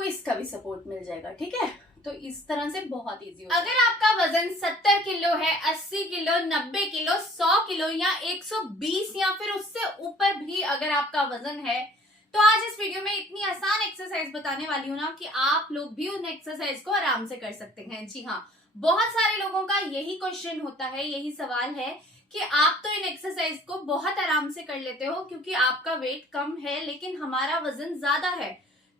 आपको इसका भी सपोर्ट मिल जाएगा, ठीक है। तो इस तरह से बहुत इजी होगा। अगर आपका वजन 70 किलो है, 80 किलो, 90 किलो, 100 किलो या 120 या फिर उससे ऊपर भी अगर आपका वजन है, तो आज इस वीडियो में इतनी आसान एक्सरसाइज बताने वाली हूँ ना कि आप लोग भी उन एक्सरसाइज को आराम से कर सकते हैं। जी हाँ, बहुत सारे लोगों का यही क्वेश्चन होता है, यही सवाल है कि आप तो इन एक्सरसाइज को बहुत आराम से कर लेते हो क्योंकि आपका वेट कम है लेकिन हमारा वजन ज्यादा है,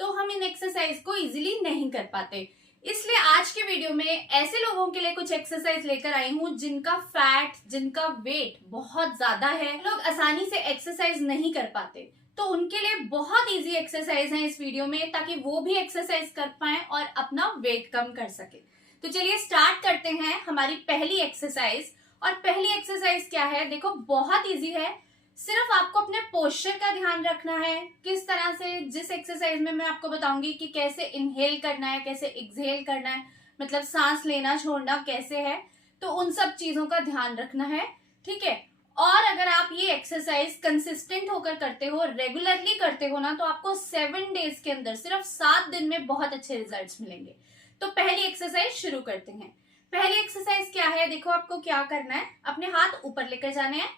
तो हम इन एक्सरसाइज को इजीली नहीं कर पाते। इसलिए आज के वीडियो में ऐसे लोगों के लिए कुछ एक्सरसाइज लेकर आई हूँ जिनका फैट, जिनका वेट बहुत ज्यादा है, लोग आसानी से एक्सरसाइज नहीं कर पाते, तो उनके लिए बहुत इजी एक्सरसाइज है इस वीडियो में, ताकि वो भी एक्सरसाइज कर पाए और अपना वेट कम कर सके। तो चलिए स्टार्ट करते हैं हमारी पहली एक्सरसाइज। और पहली एक्सरसाइज क्या है, देखो बहुत इजी है, सिर्फ आपको अपने पोस्चर का ध्यान रखना है। किस तरह से, जिस एक्सरसाइज में मैं आपको बताऊंगी कि कैसे इनहेल करना है, कैसे एक्सहेल करना है, मतलब सांस लेना छोड़ना कैसे है, तो उन सब चीजों का ध्यान रखना है, ठीक है। और अगर आप ये एक्सरसाइज कंसिस्टेंट होकर करते हो, रेगुलरली करते हो ना, तो आपको 7 डेज के अंदर, सिर्फ 7 दिन में बहुत अच्छे रिजल्ट्स मिलेंगे। तो पहली एक्सरसाइज शुरू करते हैं। पहली एक्सरसाइज क्या है, देखो आपको क्या करना है, अपने हाथ ऊपर लेकर जाने हैं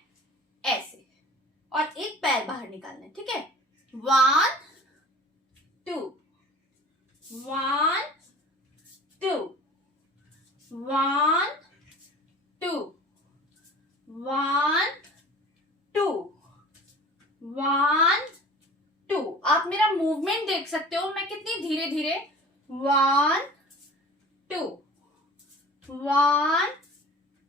ऐसे, और एक पैर बाहर निकालना है, ठीक है। 1 2 1 2 1 2 1 2 1 2। आप मेरा मूवमेंट देख सकते हो, मैं कितनी धीरे धीरे 1 2 1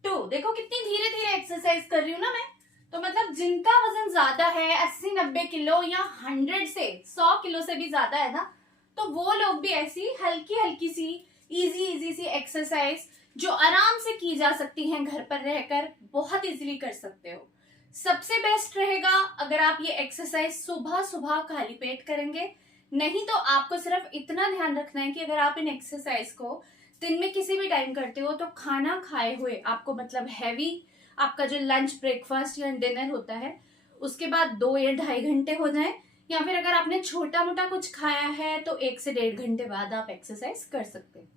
2, देखो कितनी धीरे धीरे एक्सरसाइज कर रही हूँ ना मैं। तो मतलब जिनका वजन ज्यादा है, 80-90 किलो या 100 से 100 किलो से भी ज्यादा है ना, तो वो लोग भी ऐसी हल्की हल्की सी इजी सी एक्सरसाइज जो आराम से की जा सकती हैं, घर पर रहकर बहुत इजीली कर सकते हो। सबसे बेस्ट रहेगा अगर आप ये एक्सरसाइज सुबह सुबह खाली पेट करेंगे। नहीं तो आपको सिर्फ इतना ध्यान रखना है कि अगर आप इन एक्सरसाइज को दिन में किसी भी टाइम करते हो, तो खाना खाए हुए आपको, मतलब हैवी आपका जो लंच, ब्रेकफास्ट या डिनर होता है, उसके बाद 2 या 2.5 घंटे हो जाए, या फिर अगर आपने छोटा मोटा कुछ खाया है तो 1 से 1.5 घंटे बाद आप एक्सरसाइज कर सकते हैं,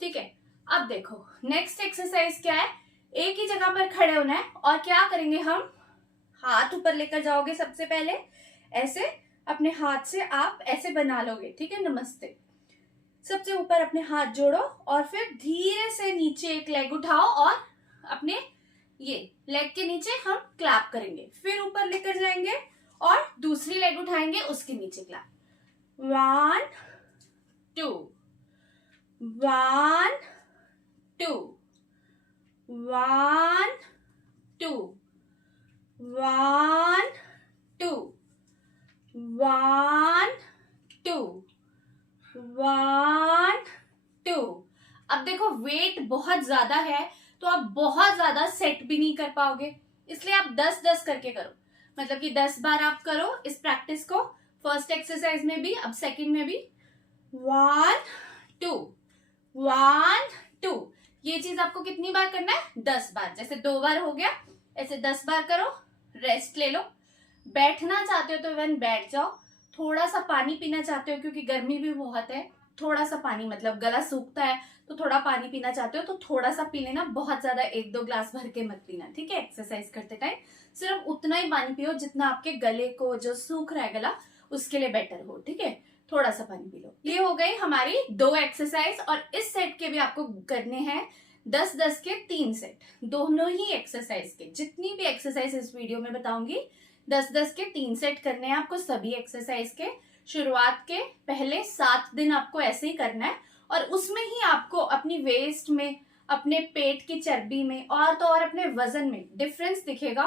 ठीक है। अब देखो नेक्स्ट एक्सरसाइज क्या है, एक ही जगह पर खड़े होना है और क्या करेंगे, हम हाथ ऊपर लेकर जाओगे। सबसे पहले ऐसे अपने हाथ से आप ऐसे बना लोगे, ठीक है, नमस्ते। सबसे ऊपर अपने हाथ जोड़ो और फिर धीरे से नीचे एक लेग उठाओ और अपने ये लेग के नीचे हम क्लैप करेंगे, फिर ऊपर लेकर जाएंगे और दूसरी लेग उठाएंगे, उसके नीचे क्लैप। 1 2 1 2 1 2 1 2 1 2 1 2। अब देखो वेट बहुत ज्यादा है तो आप बहुत ज्यादा सेट भी नहीं कर पाओगे, इसलिए आप 10-10 करके करो, मतलब कि 10 बार आप करो इस प्रैक्टिस को, फर्स्ट एक्सरसाइज में भी, अब सेकंड में भी। 1 2 1 2, ये चीज आपको कितनी बार करना है, 10 बार। जैसे 2 बार हो गया, ऐसे 10 बार करो, रेस्ट ले लो। बैठना चाहते हो तो इवन बैठ जाओ, थोड़ा सा पानी पीना चाहते हो क्योंकि गर्मी भी बहुत है, थोड़ा सा पानी, मतलब गला सूखता है तो थोड़ा पानी पीना चाहते हो तो थोड़ा सा पी लेना, बहुत ज्यादा 1-2 ग्लास भर के मत पीना, ठीक है। एक्सरसाइज करते टाइम सिर्फ उतना ही पानी पियो जितना आपके गले को, जो सूख रहा है गला, उसके लिए बेटर हो, ठीक है। थोड़ा सा पानी पी लो। ये हो गई हमारी 2 एक्सरसाइज, और इस सेट के भी आपको करने हैं 10-10 के 3 सेट, दोनों ही एक्सरसाइज के। जितनी भी एक्सरसाइज इस वीडियो में बताऊंगी 10-10 के 3 सेट करने हैं आपको सभी एक्सरसाइज के। शुरुआत के पहले 7 दिन आपको ऐसे ही करना है, और उसमें ही आपको अपनी वेस्ट में, अपने पेट की चर्बी में और तो और अपने वजन में डिफरेंस दिखेगा।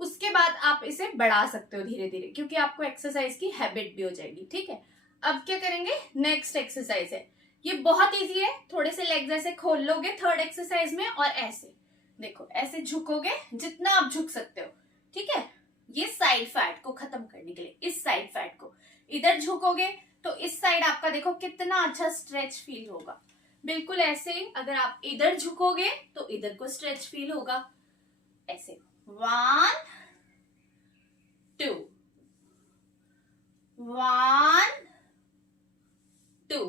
उसके बाद आप इसे बढ़ा सकते हो धीरे धीरे, क्योंकि आपको एक्सरसाइज की हैबिट भी हो जाएगी, ठीक है। अब क्या करेंगे, नेक्स्ट एक्सरसाइज है, ये बहुत इजी है, थोड़े से लेग्स ऐसे खोल लोगे थर्ड एक्सरसाइज में, और ऐसे देखो, ऐसे झुकोगे जितना आप झुक सकते हो, ठीक है। ये साइड फैट को खत्म करने के लिए, इस साइड फैट को इधर झुकोगे तो इस साइड आपका देखो कितना अच्छा स्ट्रेच फील होगा। बिल्कुल ऐसे ही अगर आप इधर झुकोगे तो इधर को स्ट्रेच फील होगा, ऐसे। 1 2 1 2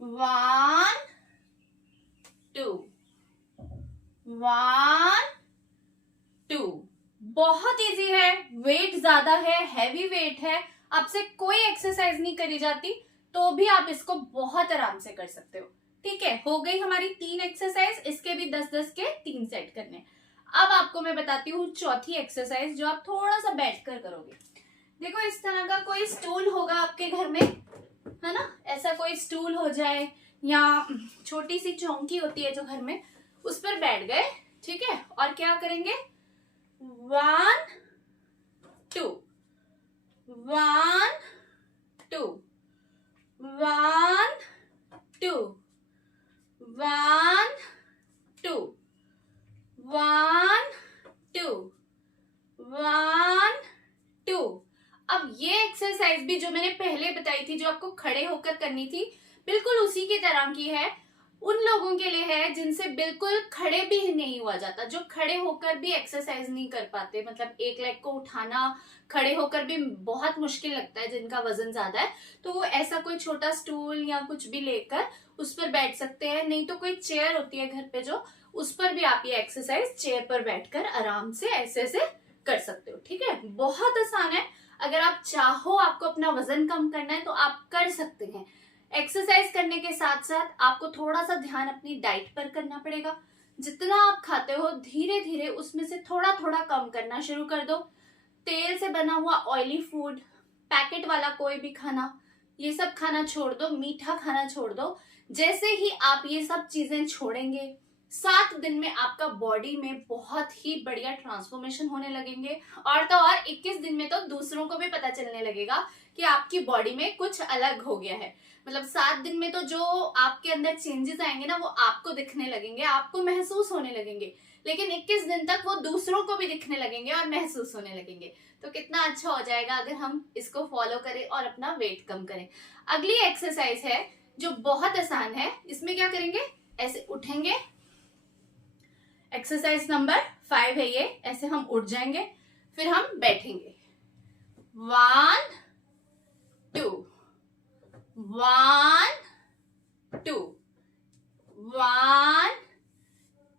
1 2 1 2। बहुत इजी है, वेट ज्यादा है, हैवी वेट है, आपसे कोई एक्सरसाइज नहीं करी जाती, तो भी आप इसको बहुत आराम से कर सकते हो। ठीक है, हो गई हमारी 3 एक्सरसाइज, इसके भी 10-10 के 3 सेट करने। अब आपको मैं बताती हूँ चौथी एक्सरसाइज, जो आप थोड़ा सा बैठकर करोगे। देखो, इस तरह का कोई स्टूल होगा आपके घर में, है ना, ऐसा कोई स्टूल हो जाए, या छोटी सी चौकी होती है जो घर में, उस पर बैठ गए। ठीक है, और क्या करेंगे, 1 2 1 2 1 2 1 2 1 2 1 2। अब ये एक्सरसाइज भी जो मैंने पहले बताई थी, जो आपको खड़े होकर करनी थी, बिल्कुल उसी की तरह की है। उन लोगों के लिए है जिनसे बिल्कुल खड़े भी नहीं हुआ जाता, जो खड़े होकर भी एक्सरसाइज नहीं कर पाते, मतलब एक लेग को उठाना खड़े होकर भी बहुत मुश्किल लगता है, जिनका वजन ज्यादा है, तो वो ऐसा कोई छोटा स्टूल या कुछ भी लेकर उस पर बैठ सकते हैं। नहीं तो कोई चेयर होती है घर पे जो, उस पर भी आप ये एक्सरसाइज चेयर पर बैठकर आराम से ऐसे ऐसे कर सकते हो। ठीक है, बहुत आसान है। अगर आप चाहो, आपको अपना वजन कम करना है, तो आप कर सकते हैं। एक्सरसाइज करने के साथ साथ आपको थोड़ा सा ध्यान अपनी डाइट पर करना पड़ेगा। जितना आप खाते हो, धीरे धीरे उसमें से थोड़ा थोड़ा कम करना शुरू कर दो। तेल से बना हुआ ऑयली फूड, पैकेट वाला कोई भी खाना, ये सब खाना छोड़ दो, मीठा खाना छोड़ दो। जैसे ही आप ये सब चीजें छोड़ेंगे, 7 दिन में आपका बॉडी में बहुत ही बढ़िया ट्रांसफॉर्मेशन होने लगेंगे। और तो और 21 दिन में तो दूसरों को भी पता चलने लगेगा कि आपकी बॉडी में कुछ अलग हो गया है। मतलब 7 दिन में तो जो आपके अंदर चेंजेस आएंगे ना, वो आपको दिखने लगेंगे, आपको महसूस होने लगेंगे। लेकिन 21 दिन तक वो दूसरों को भी दिखने लगेंगे और महसूस होने लगेंगे। तो कितना अच्छा हो जाएगा अगर हम इसको फॉलो करें और अपना वेट कम करें। अगली एक्सरसाइज है जो बहुत आसान है। इसमें क्या करेंगे, ऐसे उठेंगे। एक्सरसाइज नंबर 5 है ये। ऐसे हम उठ जाएंगे, फिर हम बैठेंगे। 1 2 1 2 1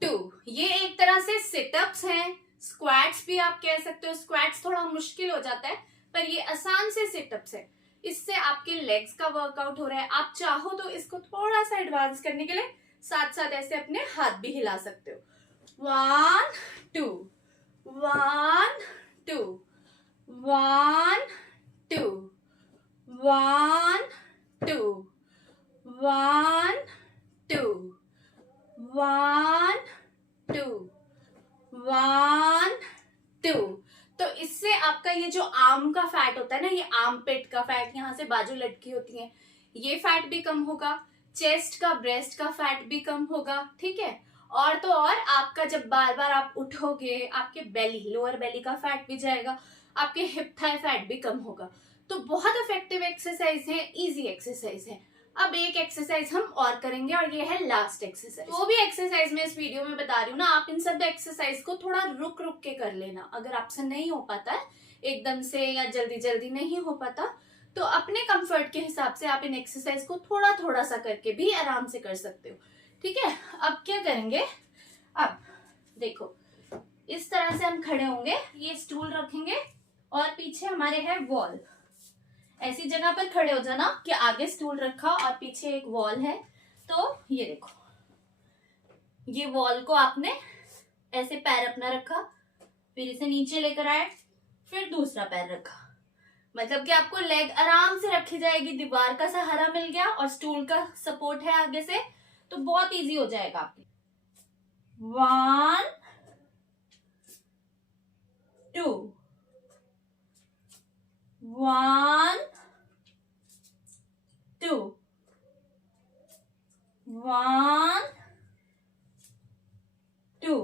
2। ये एक तरह से सिटअप्स हैं, स्क्वाट्स भी आप कह सकते हो। स्क्वाट्स थोड़ा मुश्किल हो जाता है, पर ये आसान से सिटअप्स है। इससे आपके लेग्स का वर्कआउट हो रहा है। आप चाहो तो इसको थोड़ा सा एडवांस करने के लिए साथ साथ ऐसे अपने हाथ भी हिला सकते हो। 1 2 1 2 1 2 1 2 1 2 1 2 1 2। तो इससे आपका ये जो आर्म का फैट होता है ना, ये आर्म पेट का फैट, यहाँ से बाजू लटकी होती है, ये फैट भी कम होगा। चेस्ट का, ब्रेस्ट का फैट भी कम होगा। ठीक है, और तो और आपका जब बार बार आप उठोगे, आपके बेली, लोअर बेली का फैट भी जाएगा, आपके हिप थाई फैट भी कम होगा। तो बहुत इफेक्टिव एक्सरसाइज है, इजी एक्सरसाइज है। अब एक एक्सरसाइज हम और करेंगे, और ये है लास्ट एक्सरसाइज। वो भी एक्सरसाइज मैं इस वीडियो में बता रही हूँ ना, आप इन सब एक्सरसाइज को थोड़ा रुक रुक के कर लेना। अगर आपसे नहीं हो पाता है एकदम से, या जल्दी जल्दी नहीं हो पाता, तो अपने कंफर्ट के हिसाब से आप इन एक्सरसाइज को थोड़ा थोड़ा सा करके भी आराम से कर सकते हो। ठीक है, अब क्या करेंगे, अब देखो, इस तरह से हम खड़े होंगे, ये स्टूल रखेंगे और पीछे हमारे है वॉल। ऐसी जगह पर खड़े हो जाना कि आगे स्टूल रखा और पीछे एक वॉल है। तो ये देखो, ये वॉल को आपने ऐसे पैर अपना रखा, फिर इसे नीचे लेकर आए, फिर दूसरा पैर रखा। मतलब कि आपको लेग आराम से रखी जाएगी, दीवार का सहारा मिल गया और स्टूल का सपोर्ट है आगे से, तो बहुत इजी हो जाएगा आपके। 1 2 1 2 1 2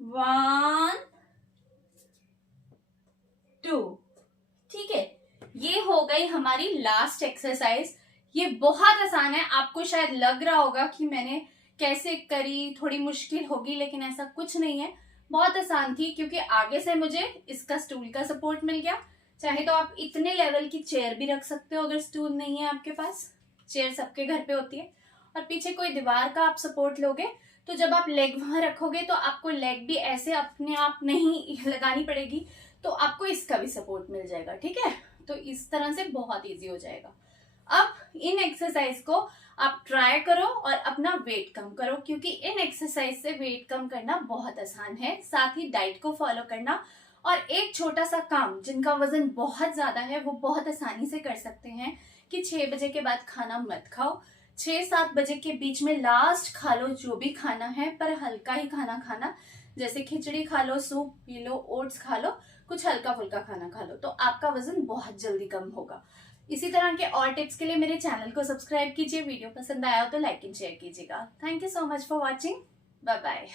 1 2। ठीक है, ये हो गई हमारी लास्ट एक्सरसाइज। ये बहुत आसान है। आपको शायद लग रहा होगा कि मैंने कैसे करी, थोड़ी मुश्किल होगी, लेकिन ऐसा कुछ नहीं है, बहुत आसान थी। क्योंकि आगे से मुझे इसका स्टूल का सपोर्ट मिल गया, चाहे तो आप इतने लेवल की चेयर भी रख सकते हो अगर स्टूल नहीं है आपके पास, चेयर सबके घर पे होती है, और पीछे कोई दीवार का आप सपोर्ट लोगे तो जब आप लेग वहां रखोगे तो आपको लेग भी ऐसे अपने आप नहीं लगानी पड़ेगी, तो आपको इसका भी सपोर्ट मिल जाएगा, ठीक है। तो इस तरह से बहुत इजी हो जाएगा। अब इन एक्सरसाइज को आप ट्राई करो और अपना वेट कम करो, क्योंकि इन एक्सरसाइज से वेट कम करना बहुत आसान है, साथ ही डाइट को फॉलो करना। और एक छोटा सा काम जिनका वजन बहुत ज्यादा है वो बहुत आसानी से कर सकते हैं कि 6 बजे के बाद खाना मत खाओ, 6-7 बजे के बीच में लास्ट खा लो जो भी खाना है, पर हल्का ही खाना खाना, जैसे खिचड़ी खा लो, सूप पी लो, ओट्स खा लो, कुछ हल्का फुल्का खाना खा लो, तो आपका वजन बहुत जल्दी कम होगा। इसी तरह के और टिप्स के लिए मेरे चैनल को सब्सक्राइब कीजिए, वीडियो पसंद आया हो तो लाइक एंड शेयर कीजिएगा। Thank you so much for watching, bye bye.